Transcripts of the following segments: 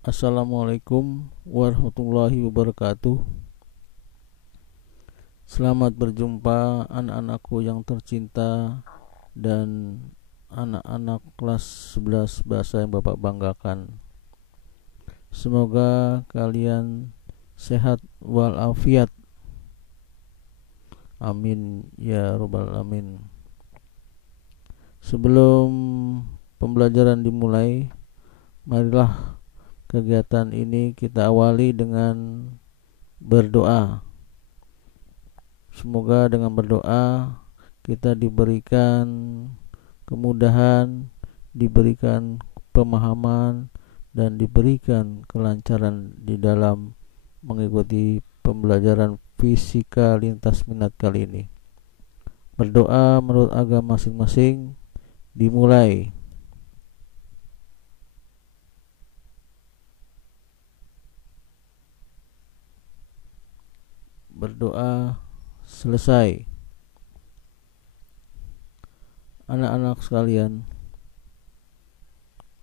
Assalamualaikum warahmatullahi wabarakatuh. Selamat berjumpa anak-anakku yang tercinta dan anak-anak kelas 11 bahasa yang Bapak banggakan. Semoga kalian sehat walafiat. Amin ya robbal alamin. Sebelum pembelajaran dimulai, marilah kegiatan ini kita awali dengan berdoa. Semoga dengan berdoa kita diberikan kemudahan, diberikan pemahaman, dan diberikan kelancaran di dalam mengikuti pembelajaran fisika lintas minat kali ini. Berdoa menurut agama masing-masing dimulai. Berdoa selesai. Anak-anak sekalian,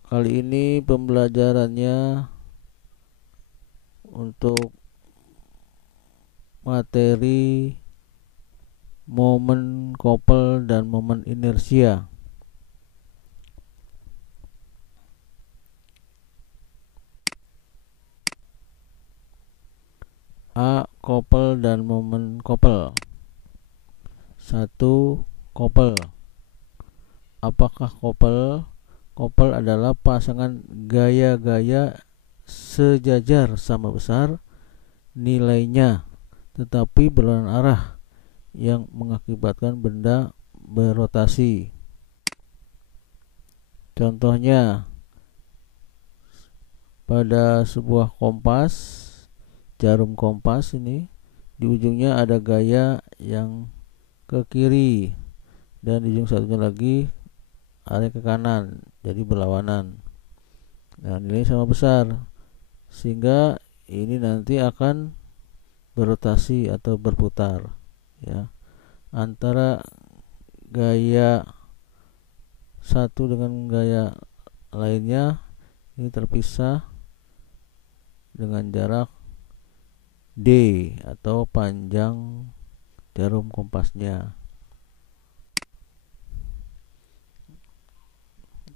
kali ini pembelajarannya untuk materi momen couple dan momen inersia. A. Couple dan momen couple. 1. Couple. Apakah couple? Couple adalah pasangan gaya-gaya sejajar sama besar nilainya, tetapi berlawanan arah yang mengakibatkan benda berotasi. Contohnya, pada sebuah kompas, jarum kompas ini di ujungnya ada gaya yang ke kiri dan di ujung satunya lagi arah ke kanan, jadi berlawanan. Nah, nilai sama besar sehingga ini nanti akan berotasi atau berputar, ya. Antara gaya satu dengan gaya lainnya ini terpisah dengan jarak D atau panjang jarum kompasnya.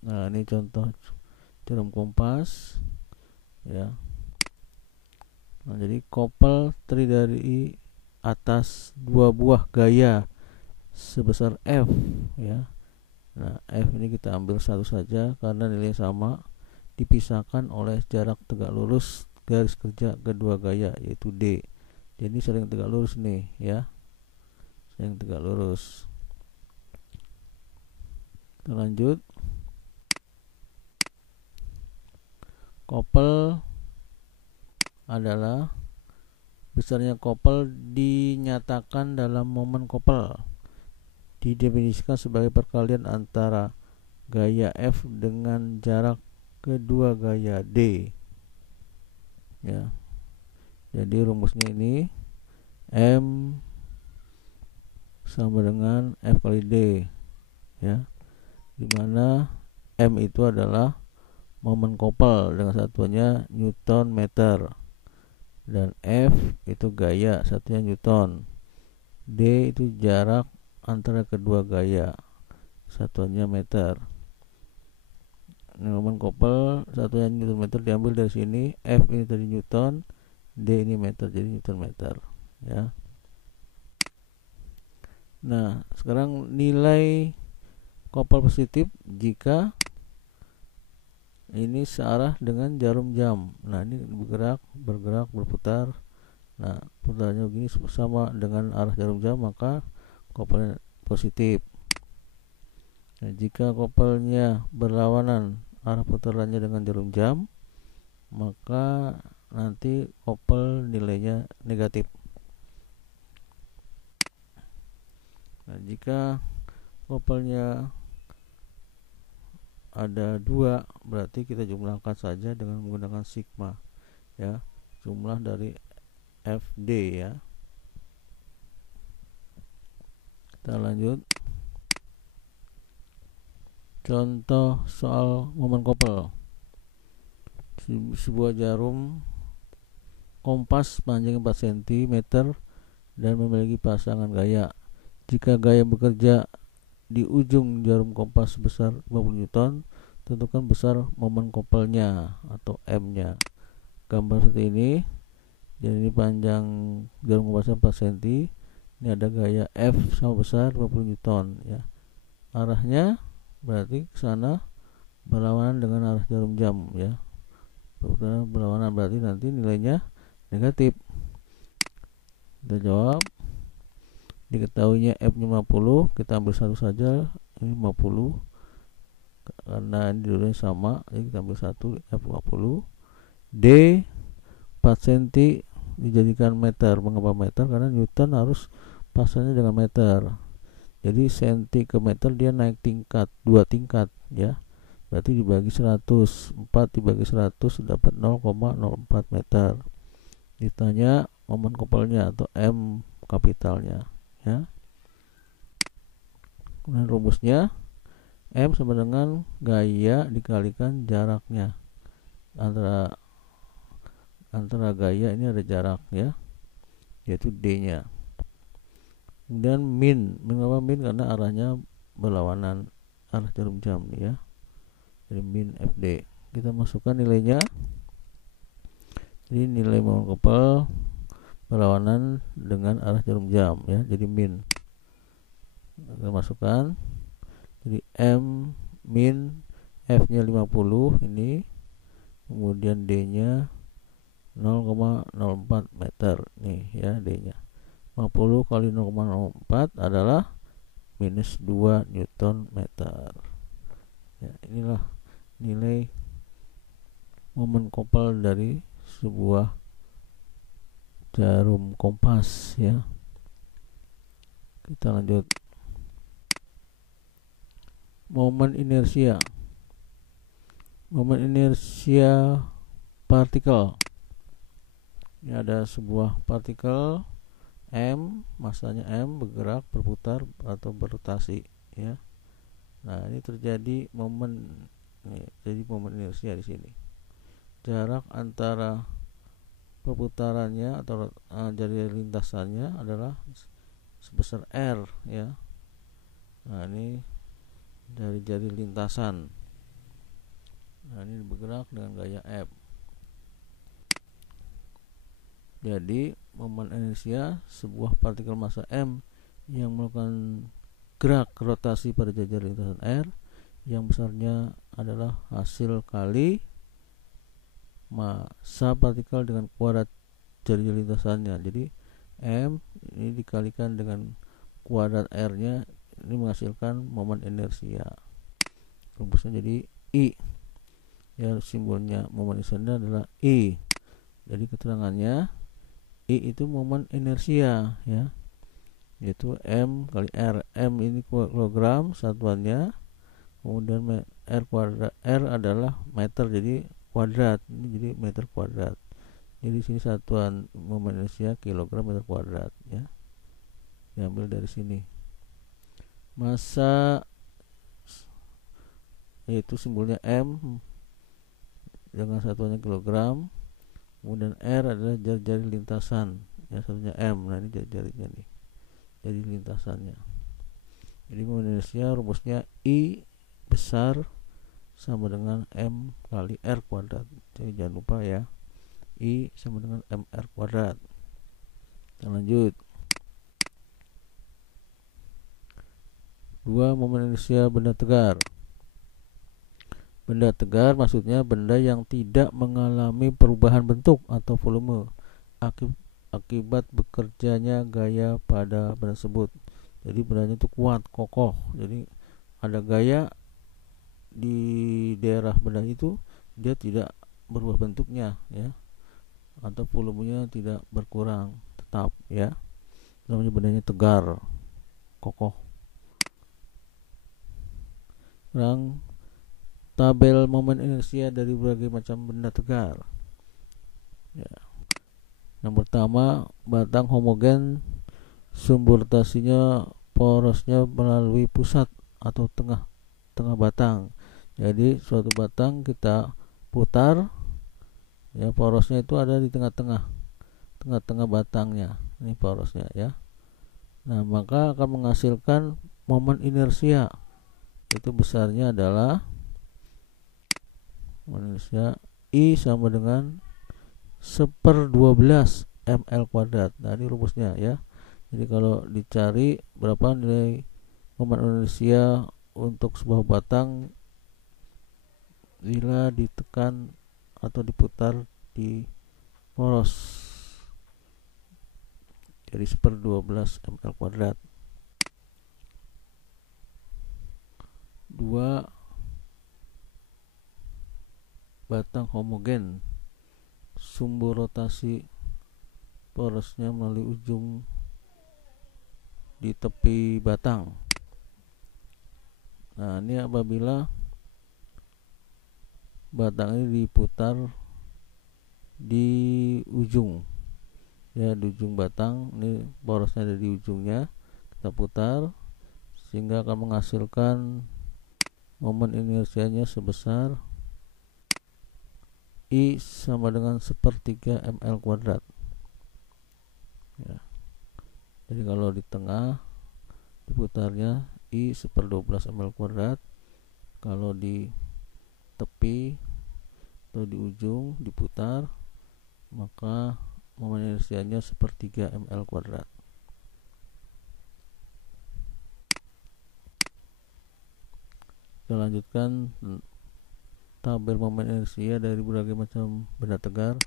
Nah, ini contoh jarum kompas, ya. Nah, jadi couple terdiri dari atas dua buah gaya sebesar F, ya. Nah, F ini kita ambil satu saja karena nilai sama, dipisahkan oleh jarak tegak lurus garis kerja kedua gaya yaitu D. Jadi saling tegak lurus nih, ya. Saling tegak lurus. Kita lanjut. Couple adalah besarnya couple dinyatakan dalam momen couple. Didefinisikan sebagai perkalian antara gaya F dengan jarak kedua gaya D, ya. Jadi rumusnya ini M sama dengan F kali D, ya, dimana M itu adalah momen couple dengan satuannya Newton meter, dan F itu gaya satunya Newton, D itu jarak antara kedua gaya satuannya meter. Ini momen couple satunya Newton meter diambil dari sini, F ini tadi Newton, D ini meter, jadi Newton meter, ya. Nah, sekarang nilai couple positif jika ini searah dengan jarum jam. Nah, ini bergerak, berputar. Nah, putarannya begini sama dengan arah jarum jam, maka couple positif. Nah, jika couple-nya berlawanan arah putarannya dengan jarum jam, maka nanti couple nilainya negatif. Nah, jika couple-nya ada dua, berarti kita jumlahkan saja dengan menggunakan sigma, ya, jumlah dari FD, ya. Kita lanjut. Contoh soal momen couple. sebuah jarum kompas panjang 4 cm dan memiliki pasangan gaya. Jika gaya bekerja di ujung jarum kompas sebesar 50 Newton, tentukan besar momen kopelnya atau M-nya. Gambar seperti ini. Jadi ini panjang jarum kompasnya 4 cm. Ini ada gaya F sama besar 50 Newton ya. Arahnya berarti ke sana berlawanan dengan arah jarum jam ya. Berlawanan berarti nanti nilainya negatif. Kita jawab. Diketahuinya F-nya 50, kita ambil satu saja, ini 50 karena ini dulunya sama, jadi kita ambil satu, F50. D 4 cm dijadikan meter. Mengapa meter? Karena Newton harus pasannya dengan meter. Jadi senti ke meter dia naik tingkat, 2 tingkat ya. Berarti dibagi 100, 4 dibagi 100 dapat 0,04 meter. Ditanya momen kopelnya atau M kapitalnya ya. Kemudian rumusnya M sama dengan gaya dikalikan jaraknya. Antara gaya ini ada jarak ya, yaitu D-nya. Kemudian min. Mengapa min? Karena arahnya berlawanan arah jarum jam ya. Jadi min FD. Kita masukkan nilainya. Jadi nilai momen kopel berlawanan dengan arah jarum jam ya. Jadi min. Kita masukkan. Jadi M min F-nya 50 ini. Kemudian D-nya 0,04 meter nih ya, D-nya 50 kali 0,04 adalah minus 2 Newton meter ya. Inilah nilai momen kopel dari sebuah jarum kompas ya. Kita lanjut. Momen inersia. Momen inersia partikel. Ini ada sebuah partikel M, masanya M, bergerak, berputar atau berotasi ya. Nah, ini terjadi momen inersia di sini. Jarak antara perputarannya atau jari lintasannya adalah sebesar R ya. Nah, ini dari jari lintasan. Nah, ini bergerak dengan gaya F. Jadi momen inersia sebuah partikel massa M yang melakukan gerak rotasi pada jari lintasan R yang besarnya adalah hasil kali massa partikel dengan kuadrat jari lintasannya. Jadi M ini dikalikan dengan kuadrat R-nya, ini menghasilkan momen inersia. Rumusnya jadi I. Ya, simbolnya momen inersia adalah I. Jadi keterangannya I itu momen inersia ya, yaitu M kali R. M ini kilogram satuannya, kemudian R kuadrat, R adalah meter jadi kuadrat, ini jadi meter kuadrat. Jadi sini satuan momen inersia kilogram meter kuadrat ya, diambil dari sini. Massa yaitu simbolnya M dengan satuannya kilogram. Kemudian R adalah jari-jari lintasan ya, satunya M. Nah, ini jari-jarinya nih, jadi lintasannya. Jadi momen inersia rumusnya I besar sama dengan M kali R kuadrat. Jadi jangan lupa ya, I sama dengan MR kuadrat. Kita lanjut. 2. Momen inersia benda tegar. Benda tegar maksudnya benda yang tidak mengalami perubahan bentuk atau volume akibat bekerjanya gaya pada benda tersebut. Jadi bendanya itu kuat, kokoh. Jadi ada gaya di daerah benda itu, dia tidak berubah bentuknya ya, atau volumenya tidak berkurang, tetap ya. Namanya bendanya tegar, kokoh. Sekarang tabel momen inersia dari berbagai macam benda tegar ya. Yang pertama, batang homogen, sumber rotasinya porosnya melalui pusat atau tengah batang. Jadi suatu batang kita putar Ya, porosnya itu ada di tengah-tengah batangnya. Ini porosnya ya. Nah, maka akan menghasilkan momen inersia. Itu besarnya adalah inersia I sama dengan 1/12 ml kuadrat. Nah, ini rumusnya ya. Jadi kalau dicari berapa nilai momen inersia untuk sebuah batang bila ditekan atau diputar di poros, jadi 1/12 ml kuadrat. 2 batang homogen, sumbu rotasi porosnya melalui ujung di tepi batang. Nah, ini apabila batang ini diputar di ujung ya, di ujung batang, ini porosnya ada di ujungnya, kita putar sehingga akan menghasilkan momen inersianya sebesar I sama dengan 1/3 ml kuadrat ya. Jadi kalau di tengah diputarnya I 1/12 ml kuadrat, kalau di tepi atau di ujung diputar maka momen inersianya 1/3 ml kuadrat. Kita lanjutkan tabel momen inersia dari berbagai macam benda tegar.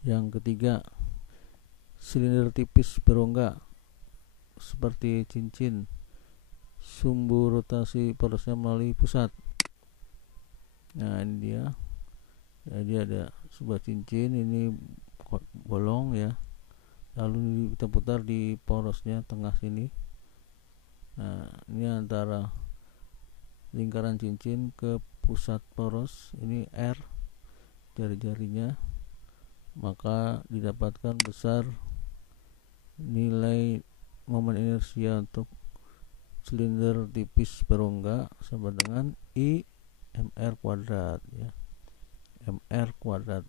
Yang ketiga, silinder tipis berongga seperti cincin, sumbu rotasi porosnya melalui pusat. Nah, ini dia. Jadi ada sebuah cincin, ini bolong ya, lalu kita putar di porosnya tengah sini. Nah, ini antara lingkaran cincin ke pusat poros, ini R jari-jarinya, maka didapatkan besar nilai momen inersia untuk silinder tipis berongga sama dengan I mr kuadrat ya, mr kuadrat.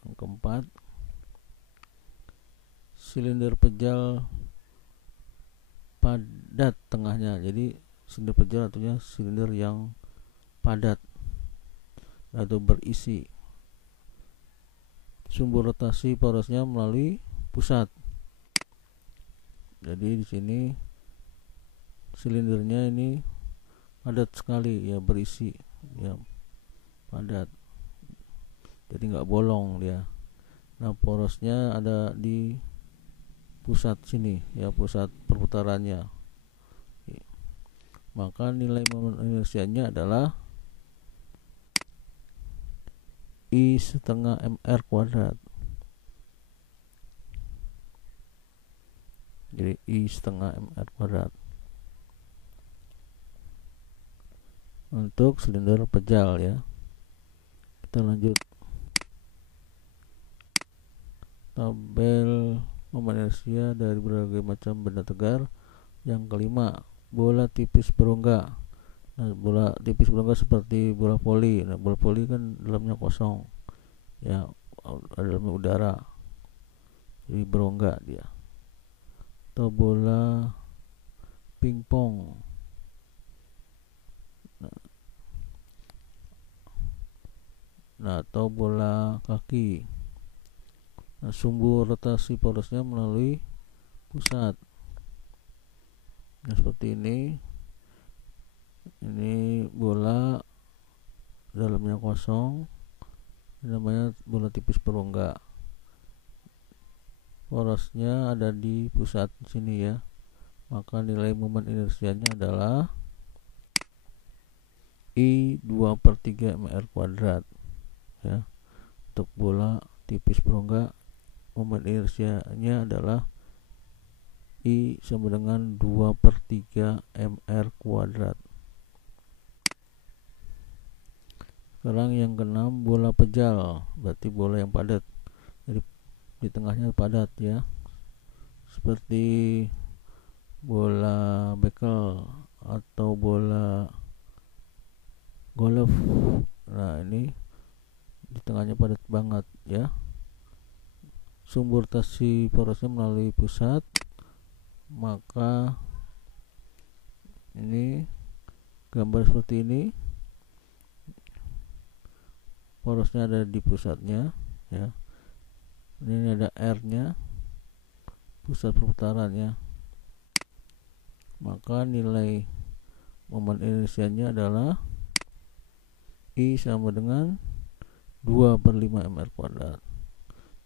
Yang keempat, silinder pejal padat tengahnya. Jadi silinder pejal artinya silinder yang padat atau berisi. Sumbu rotasi porosnya melalui pusat. Jadi di sini silindernya ini padat sekali ya, berisi ya, padat. Jadi nggak bolong dia. Nah, porosnya ada di pusat sini ya, pusat perputarannya. Maka nilai momen inersianya adalah I setengah mr kuadrat. Jadi I setengah mr kuadrat untuk silinder pejal ya. Kita lanjut tabel momen inersia dari berbagai macam benda tegar. Yang kelima, bola tipis berongga. Nah, bola tipis berongga seperti bola voli. Nah, bola voli kan dalamnya kosong ya, dalamnya udara, jadi berongga dia. Atau bola pingpong. Nah, atau bola kaki. Nah, sumbu rotasi porosnya melalui pusat. Nah, seperti ini bola dalamnya kosong, ini namanya bola tipis berongga. Porosnya ada di pusat sini ya, maka nilai momen inersianya adalah I 2/3 mr kuadrat ya. Untuk bola tipis berongga, momen inersianya adalah I sama dengan 2/3 mr kuadrat. Sekarang yang keenam, bola pejal, berarti bola yang padat. Jadi di tengahnya padat ya, seperti bola bekel atau bola golf. Nah, ini tengahnya padat banget ya. Sumbu rotasi porosnya melalui pusat, maka ini gambar seperti ini, porosnya ada di pusatnya ya. Ini ada R nya, pusat perputarannya, maka nilai momen inersianya adalah I sama dengan 2/5 mr kuadrat.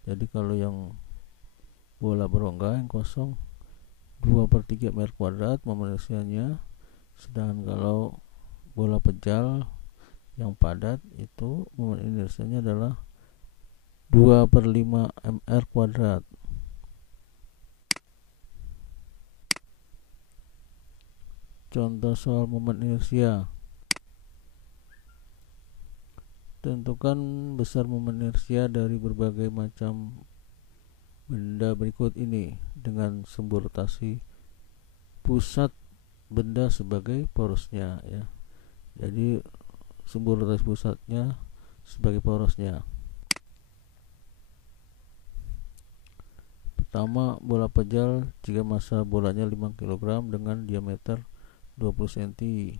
Jadi kalau yang bola berongga yang kosong 2/3 mr kuadrat momen inersianya, sedangkan kalau bola pejal yang padat itu momen inersianya adalah 2/5 mr kuadrat. Contoh soal momen inersia. Tentukan besar momen inersia dari berbagai macam benda berikut ini dengan sumbu rotasi pusat benda sebagai porosnya ya. Jadi sumbu rotasi pusatnya sebagai porosnya. Pertama, bola pejal jika massa bolanya 5 kg dengan diameter 20 cm.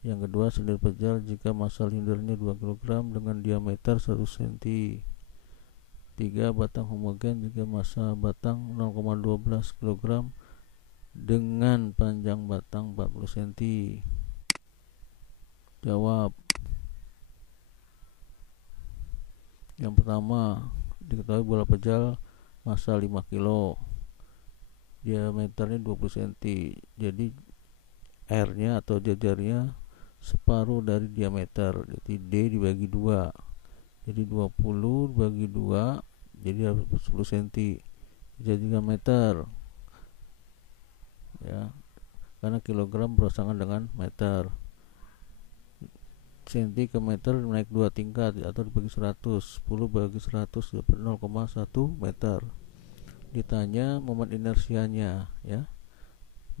Yang kedua, silinder pejal jika massa silindernya 2 kg dengan diameter 1 cm. 3. Batang homogen jika massa batang 0,12 kg dengan panjang batang 40 cm. Jawab. Yang pertama, diketahui bola pejal massa 5 kg, diameternya 20 cm. Jadi R nya atau jajarnya separuh dari diameter, jadi D dibagi 2, jadi 20 dibagi 2 jadi 10 cm, jadi 3 meter ya, karena kilogram berpasangan dengan meter. Cm ke meter naik 2 tingkat atau dibagi 100, 10 bagi 100 dapat 0,1 meter. Ditanya momen inersianya ya,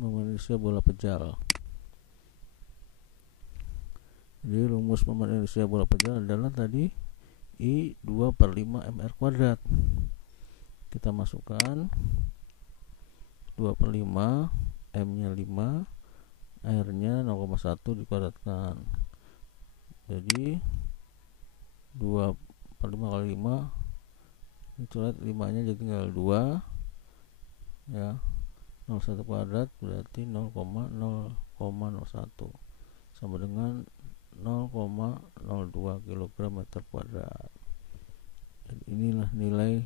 momen inersia bola pejal. Jadi rumus momen inersia bola pejal adalah tadi I 2/5 mr kuadrat. Kita masukkan 2/5, M nya 5, R nya 0,1 dikuadratkan. Jadi 2/5 kali 5, coret 5 nya jadi tinggal 2 ya, 0,1 kuadrat berarti 0,0,01 sama dengan 0,02 kg meter kuadrat. Dan inilah nilai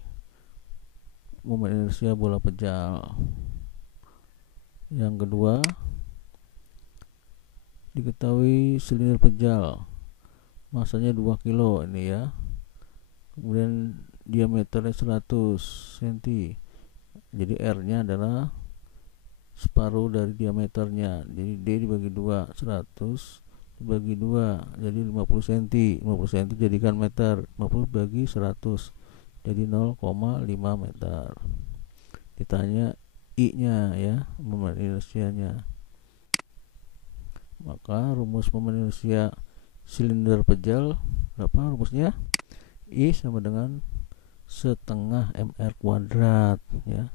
momen inersia bola pejal. Yang kedua, diketahui silinder pejal massanya 2 kg ini ya, kemudian diameternya 100 cm, jadi R nya adalah separuh dari diameternya, jadi D dibagi 2, 100 dibagi 2 jadi 50 cm, 50 cm jadikan meter, 50 bagi 100 jadi 0,5 meter. Ditanya I nya ya, momen inersianya, maka rumus momen inersia silinder pejal berapa rumusnya? I sama dengan setengah mr kuadrat ya.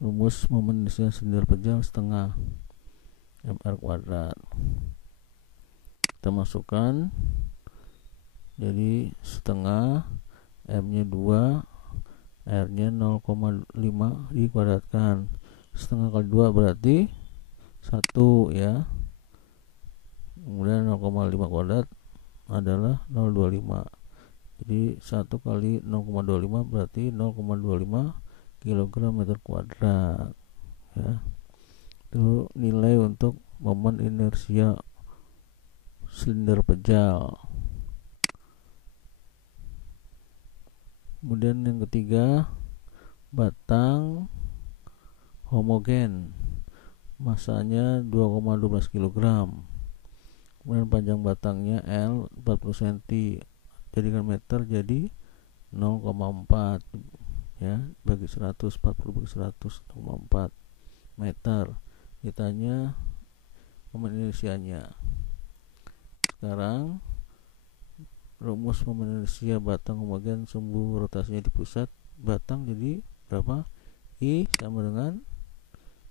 Rumus momen inersia silinder pejal setengah mr kuadrat. Kita masukkan, jadi setengah, M nya 2, R nya 0,5 dikuadratkan, setengah kali 2 berarti 1 ya, kemudian 0,5 kuadrat adalah 0,25, jadi 1 kali 0,25 berarti 0,25 kg meter kuadrat ya. Itu nilai untuk momen inersia silinder pejal. Kemudian yang ketiga, batang homogen massanya 2,12 kg, kemudian panjang batangnya L 40 cm, jadikan meter jadi 0,4 ya, bagi 100, 40 bagi 100, 0,4 meter. Ditanya momen inersianya. Sekarang rumus momen inersia batang homogen sumbu rotasinya di pusat batang, jadi berapa? I sama dengan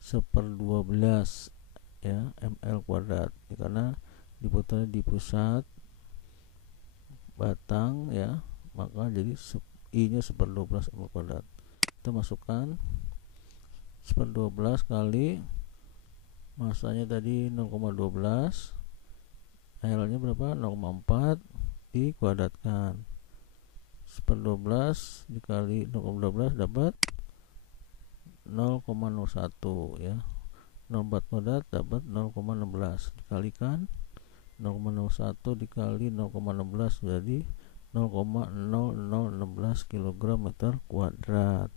1/12 ya ml kuadrat ya, karena diputar di pusat batang ya, maka jadi I nya 1/12 ml kuadrat. Kita masukkan 1/12 kali masanya tadi 0,12, L nya berapa? 0,4 dikuadratkan 1/12 dikali 0,12 dapat 0,01 ya. 0,4 kuadrat dapat 0,16 dikalikan 0,01 dikali 0,16 jadi 0,0016 kg meter kuadrat.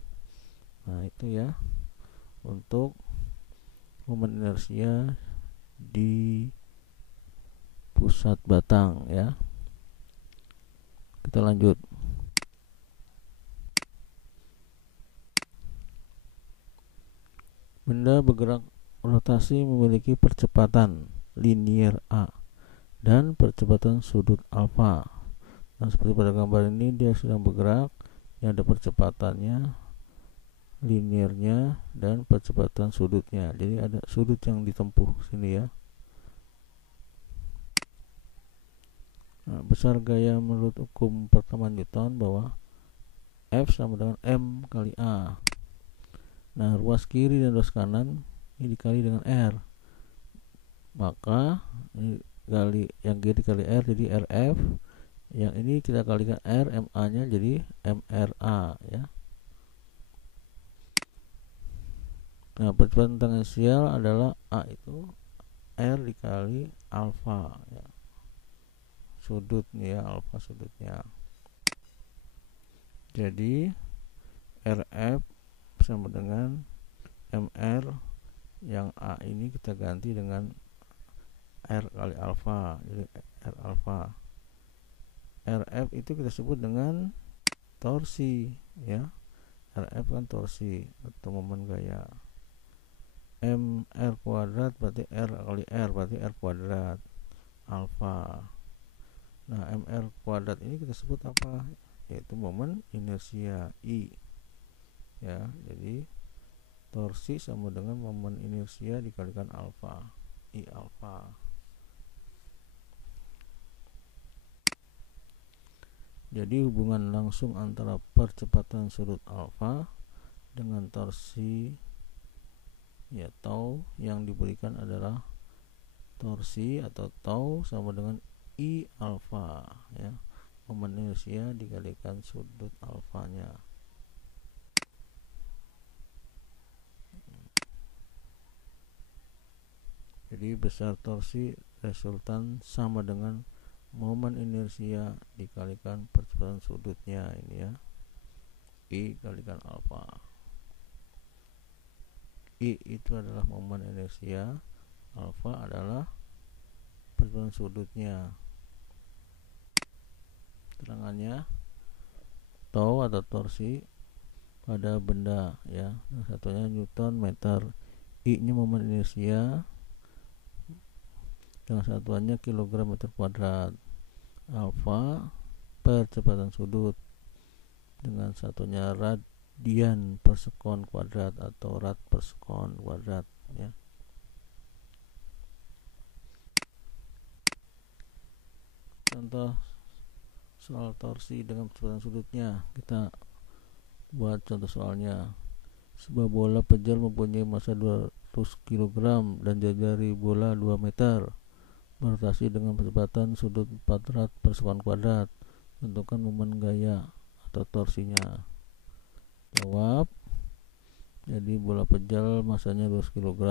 Nah itu ya untuk momen inersia di pusat batang ya. Kita lanjut. Benda bergerak rotasi memiliki percepatan linier A dan percepatan sudut alfa. Nah seperti pada gambar ini dia sedang bergerak, ini ada percepatannya, liniernya, dan percepatan sudutnya. Jadi ada sudut yang ditempuh sini ya. Nah, besar gaya menurut hukum pertama Newton bahwa F sama dengan M kali A. Nah ruas kiri dan ruas kanan ini dikali dengan R, maka ini kali yang kiri kali R jadi RF, yang ini kita kalikan R, MA nya jadi MRA ya. Nah percepatan tangensial adalah A itu R dikali alfa ya, sudutnya ya, alfa sudutnya. Jadi RF sama dengan MR, yang A ini kita ganti dengan R kali alfa, jadi R alfa. RF itu kita sebut dengan torsi ya, RF kan torsi atau momen gaya. MR kuadrat berarti R kali R berarti R kuadrat alfa. Nah MR kuadrat ini kita sebut apa? Yaitu momen inersia I ya. Jadi torsi sama dengan momen inersia dikalikan alfa, I alfa. Jadi hubungan langsung antara percepatan sudut alfa dengan torsi ya tau yang diberikan adalah torsi atau tau sama dengan I alfa ya, momen inersia dikalikan sudut alfanya. Jadi besar torsi resultan sama dengan momen inersia dikalikan percepatan sudutnya ini ya, I kalikan alfa. I itu adalah momen inersia, alfa adalah percepatan sudutnya. Terangannya tau atau torsi pada benda ya, yang satunya Newton meter, I nya momen inersia, yang satuannya kilogram meter kuadrat, alfa percepatan sudut, dengan satunya radian per sekon kuadrat atau rad per sekon kuadrat ya. Contoh soal torsi dengan percepatan sudutnya, kita buat contoh soalnya. Sebuah bola pejal mempunyai massa 200 kg dan jari bola 2 meter, berotasi dengan percepatan sudut 4 rad per sekon kuadrat. Tentukan momen gaya atau torsinya. Jawab. Jadi bola pejal masanya 200 kg,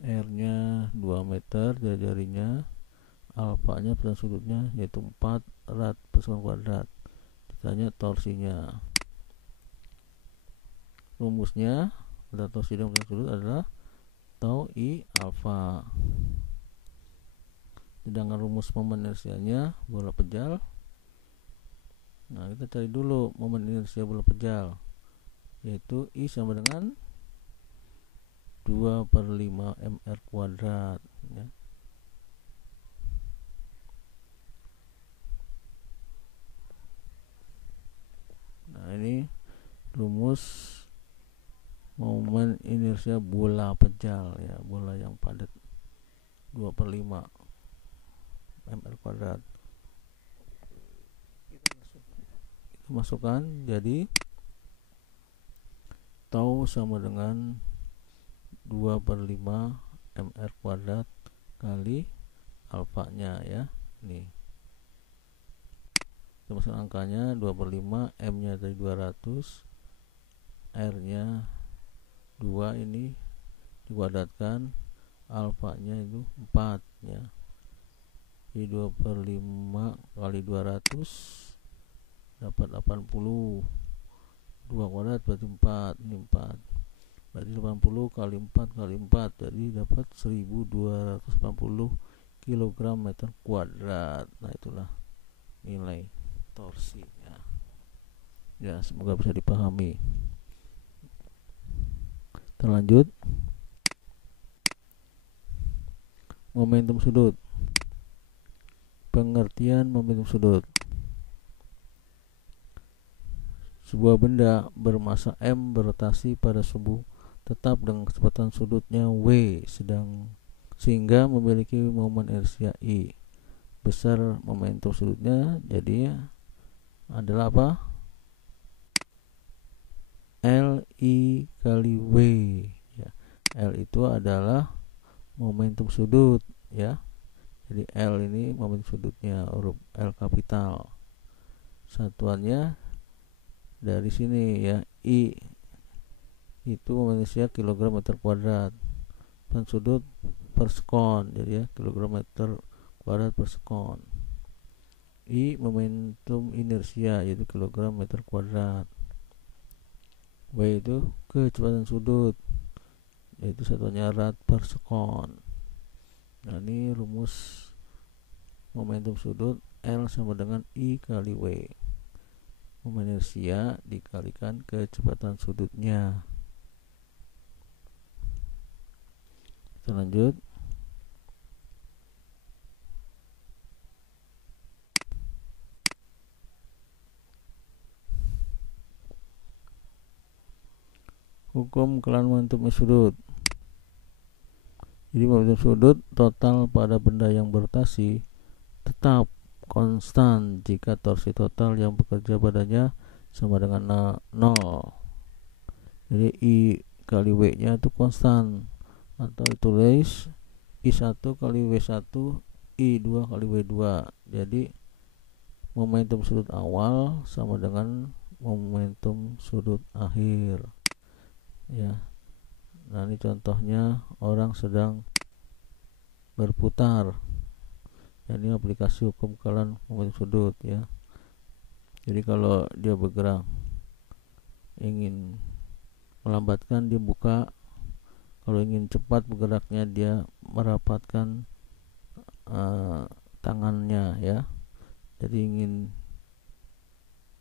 R nya 2 meter jari-jarinya, alfa nya percepatan sudutnya yaitu 4 rad per sekon kuadrat. Ditanya torsinya. Rumusnya pada torsi dan percepatan sudut adalah tau I alfa. Sedangkan rumus momen inersianya bola pejal. Nah kita cari dulu momen inersia bola pejal, yaitu I sama dengan 2/5 mr kuadrat ya. rumus momen inersia bola pejal ya, bola yang padat 2/5 mr kuadrat. Kita masukkan, jadi tau sama dengan 2/5 mr kuadrat kali alfanya ya. Nih kita masukkan angkanya 2/5, m nya dari 200, r nya 2, ini dikuadratkan, alfanya itu 4 ya. Jadi 2/5 kali 200 dapat 80, 2 kuadrat berarti 4, ini 4, berarti 80 kali 4 kali 4, jadi dapat 1280 kg meter kuadrat. Nah itulah nilai torsinya ya, semoga bisa dipahami. Terlanjut, momentum sudut. Pengertian momentum sudut: sebuah benda bermasa m berotasi pada sumbu tetap dengan kecepatan sudutnya v sehingga memiliki momen inersia I. Besar momentum sudutnya jadi adalah apa? L I kali W ya. L itu adalah momentum sudut ya. Jadi L ini momentum sudutnya, huruf L kapital. Satuannya dari sini ya, I itu momentum inersia kilogram meter kuadrat, dan sudut per sekon, jadi ya kilogram meter kuadrat per sekon. I momentum inersia yaitu kilogram meter kuadrat. W itu kecepatan sudut yaitu satuannya rad per sekon. Nah ini rumus momentum sudut, L sama dengan I kali W, momen inersia dikalikan kecepatan sudutnya. Kita lanjut. Hukum kelan momentum sudut. Jadi momentum sudut total pada benda yang berotasi tetap konstan jika torsi total yang bekerja padanya sama dengan 0. Jadi I kali W nya itu konstan, atau ditulis I1 kali W1 I2 kali W2. Jadi momentum sudut awal sama dengan momentum sudut akhir ya. Nah ini contohnya orang sedang berputar. Ini aplikasi hukum kelan momentum sudut ya. Jadi kalau dia bergerak, ingin melambatkan dia buka, kalau ingin cepat bergeraknya dia merapatkan tangannya ya. Jadi ingin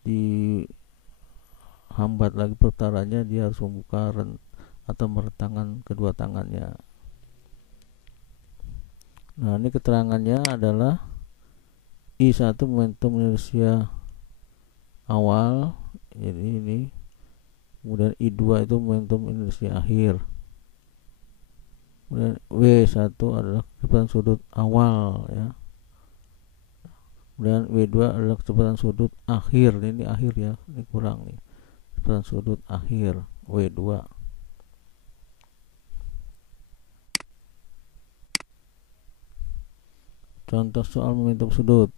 dihambat lagi putarannya, dia harus membuka atau merentangkan kedua tangannya. Nah ini keterangannya adalah I1 momentum inersia awal, jadi ini, kemudian I2 itu momentum inersia akhir, kemudian W1 adalah kecepatan sudut awal ya, kemudian W2 adalah kecepatan sudut akhir. Ini akhir ya, ini kurang nih, kecepatan sudut akhir W2. Contoh soal momentum sudut.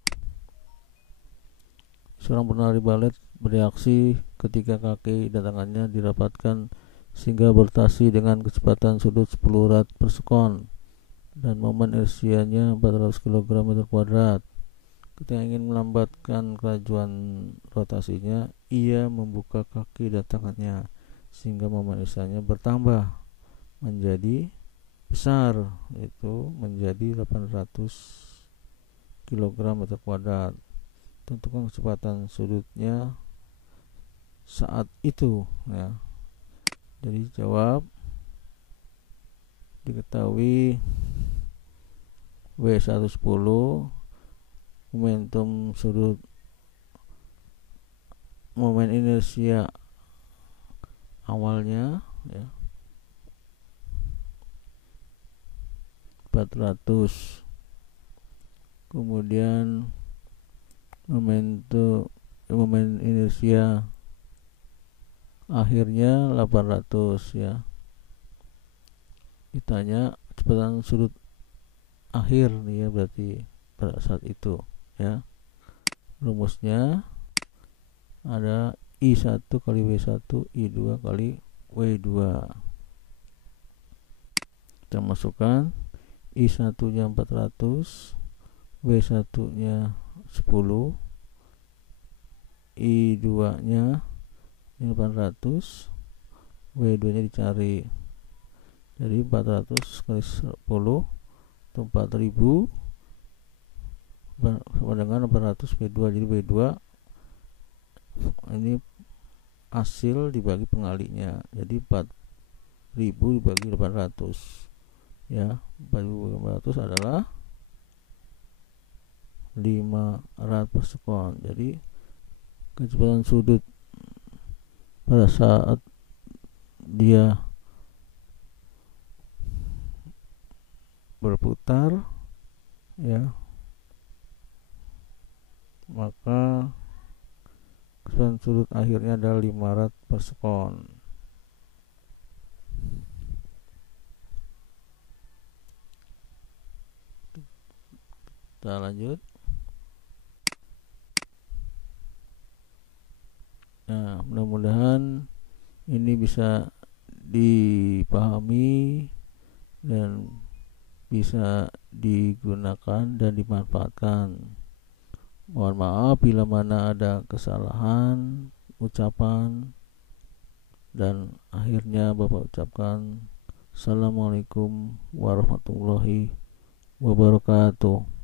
Seorang penari balet bereaksi ketika kaki dan tangannya dirapatkan sehingga berotasi dengan kecepatan sudut 10 rad per sekon dan momen inersianya 400 kg meter kuadrat. Ketika ingin melambatkan kelajuan rotasinya, ia membuka kaki dan tangannya sehingga momen inersianya bertambah menjadi besar, yaitu menjadi 800 kg meter kuadrat. Tentukan kecepatan sudutnya saat itu ya. Jadi jawab, diketahui W1 10, momentum sudut, momen inersia awalnya ya 400, kemudian momen inersia akhirnya 800 ya. Ditanya kecepatan sudut akhir nih ya, berarti pada saat itu ya. Rumusnya ada I1 kali W1, I2 kali W2. Kita masukkan I1 nya 400, W1 nya 10, I2 nya 800, W2 nya dicari. Jadi 400 kali 10 itu 4000 sama dengan 800 W2. Jadi W2 ini hasil dibagi pengalinya, jadi 4000 dibagi 800 ya. 4800 adalah 5 rad per sekon. Jadi kecepatan sudut pada saat dia berputar ya, maka kecepatan sudut akhirnya adalah 5 rad per sekon. Kita lanjut. Nah, mudah-mudahan ini bisa dipahami dan bisa digunakan dan dimanfaatkan. Mohon maaf bila mana ada kesalahan ucapan, dan akhirnya Bapak ucapkan Assalamualaikum warahmatullahi wabarakatuh.